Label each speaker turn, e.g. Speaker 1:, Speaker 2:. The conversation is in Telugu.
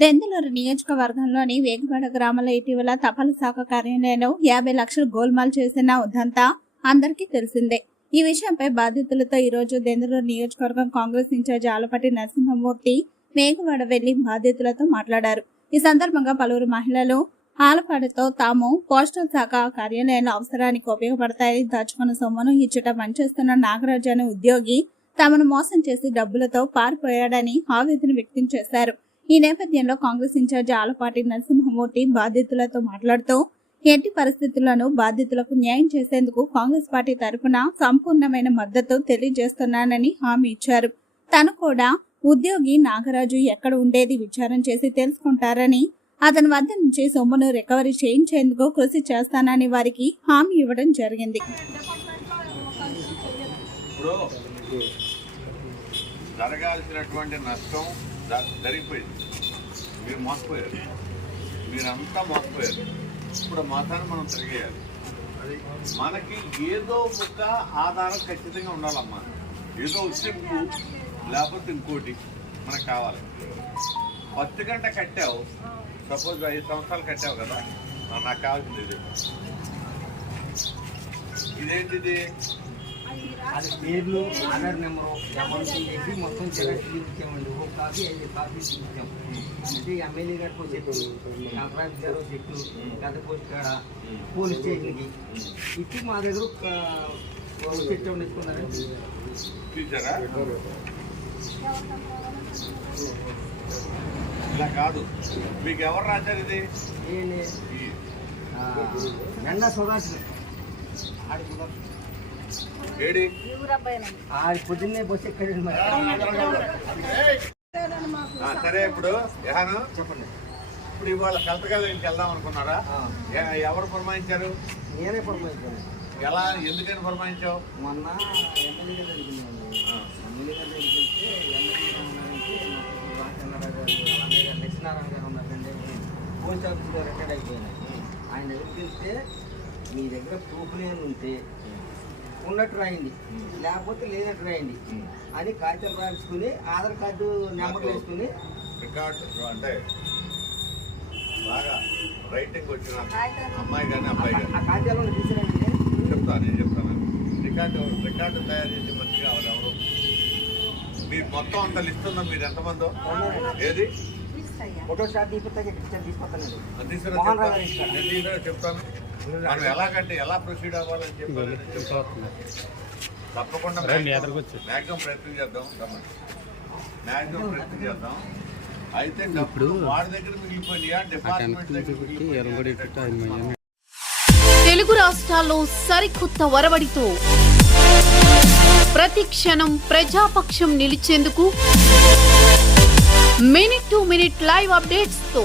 Speaker 1: దెందులూరు నియోజకవర్గంలోని వేగవాడ గ్రామంలో ఇటీవల తపాలా శాఖ కార్యాలయంలో యాభై లక్షలు గోల్మాల్ చేసిన ఉదంతా అందరికీ తెలిసిందే. ఈ విషయంపై బాధితులతో ఈ రోజు దెందులూరు నియోజకవర్గం కాంగ్రెస్ ఇన్ఛార్జ్ ఆలపాటి నరసింహమూర్తి వేగవాడ వెళ్ళి బాధితులతో మాట్లాడారు. ఈ సందర్భంగా పలువురు మహిళలు ఆలపాటితో తాము పోస్టల్ శాఖ కార్యాలయంలో అవసరానికి ఉపయోగపడతాయని దాచుకున్న సొమ్మును ఇచ్చట పనిచేస్తున్న నాగరాజు అనే ఉద్యోగి తమను మోసం చేసి డబ్బులతో పారిపోయాడని ఆవేదన వ్యక్తం చేశారు. ఈ నేపథ్యంలో కాంగ్రెస్ ఇన్ఛార్జి ఆలపాటి నరసింహమూర్తి బాధితులతో మాట్లాడుతూ ఎట్టి పరిస్థితుల్లోనూ బాధితులకు న్యాయం చేసేందుకు కాంగ్రెస్ పార్టీ తరఫున సంపూర్ణమైన మద్దతు తెలియజేస్తున్నానని హామీ ఇచ్చారు. తను కూడా ఉద్యోగి నాగరాజు ఎక్కడ ఉండేది విచారం చేసి తెలుసుకుంటారని అతని వద్ద నుంచి సొమ్మును రికవరీ చేయించేందుకు కృషి చేస్తానని వారికి హామీ ఇవ్వడం జరిగింది.
Speaker 2: జరగాల్సినటువంటి నష్టం జరిగిపోయింది. మీరు మోసపోయారు. మీరంతా మోసపోయారు. ఇప్పుడు మతాన్ని మనం తిరిగేయాలి. మనకి ఏదో ఒక ఆధారం ఖచ్చితంగా ఉండాలమ్మా. ఏదో చెప్పు లేకపోతే ఇంకోటి మనకు కావాలి. పత్తి గంట కట్టావు. సపోజ్ ఐదు సంవత్సరాలు కట్టావు కదా నాకు కావాల్సింది ఇది ఇదేంటిది?
Speaker 3: అది పేర్లు ఆధార్ నెంబరు అమౌంట్ చేసి మొత్తం చెరక్స్ ఇచ్చామండి ఒక కాపీ ఐదు కాపీ ఇచ్చాం అంటే ఎమ్మెల్యే గారికి చెట్టు కలెక్టర్ గారు చెట్టు గత పోస్ట్ కాడ పోలీస్ స్టేషన్కి. ఇచ్చి మా దగ్గర చెట్టు వండించుకున్నారండి
Speaker 2: చూసారా ఇలా కాదు. మీకు ఎవరు రాశారు ఇది?
Speaker 3: ఎండ సుధార్షన్ ఆడి ఆడి పొద్దున్నే బస్సు
Speaker 2: ఆ, సరే ఇప్పుడు
Speaker 3: చెప్పండి.
Speaker 2: ఇప్పుడు ఇవాళ కలతకాలకి వెళ్దాం అనుకున్నారా? ఎవరు పురమాయించారు
Speaker 3: నేనే పొరపాటు
Speaker 2: ఎలా ఎందుకని పురమాయించావు
Speaker 3: మొన్న ఎమ్మెల్యే లక్ష్మీనారాయణ గారు ఉన్నారండి పోస్ట్ ఆఫీస్లో రిటైర్డ్ అయిపోయినాయి. ఆయన దగ్గరికి వెళ్తే మీ దగ్గర ప్రూఫ్ లేని ఉంటే ఉన్నట్టు రాయండి లేకపోతే లేనట్టు రాయండి. అని కాగితాలు రాసుకుని ఆధార్ కార్డు నెంబర్ వేసుకుని.
Speaker 2: రికార్డు అంటే బాగా రైటింగ్ వచ్చిన అమ్మాయి కానీ అబ్బాయి కానీ
Speaker 3: ఆ కాగితాలను తీసుకురండి
Speaker 2: చెప్తాను నేను చెప్తాను. రికార్డు రికార్డు తయారు చేసి మంచిగా కావాలి ఎవరు మీరు మొత్తం అంత లిస్ట్ ఉందా? మీరు ఎంతమందో? ఏది?
Speaker 3: ఫోటో
Speaker 2: తీసుకురా
Speaker 3: మోహన్ రావు
Speaker 2: చెప్తాను.
Speaker 3: గారు ఇస్తారు.
Speaker 2: నేను తీసుకురా చెప్తాను మనం ఎలాగంటే ఎలా ప్రొసీడ్ అవ్వాలని చెప్పాలని చెప్తాను తప్పకుండా మ్యాక్సిమం ప్రయత్నం చేద్దాం మ్యాక్సిమం ప్రయత్నం చేద్దాం. అయితే ఇప్పుడు వాడి దగ్గర మిగిలిపోయినాయా? డిపార్ట్మెంట్ దగ్గర మిగిలిపోయినాయా?
Speaker 4: తెలుగు రాష్ట్రాల్లో సరికొత్త వరవడితో ప్రతి క్షణం ప్రజాపక్షం నిలిచేందుకు మినిట్ టు మినిట్ లైవ్ అప్డేట్స్తో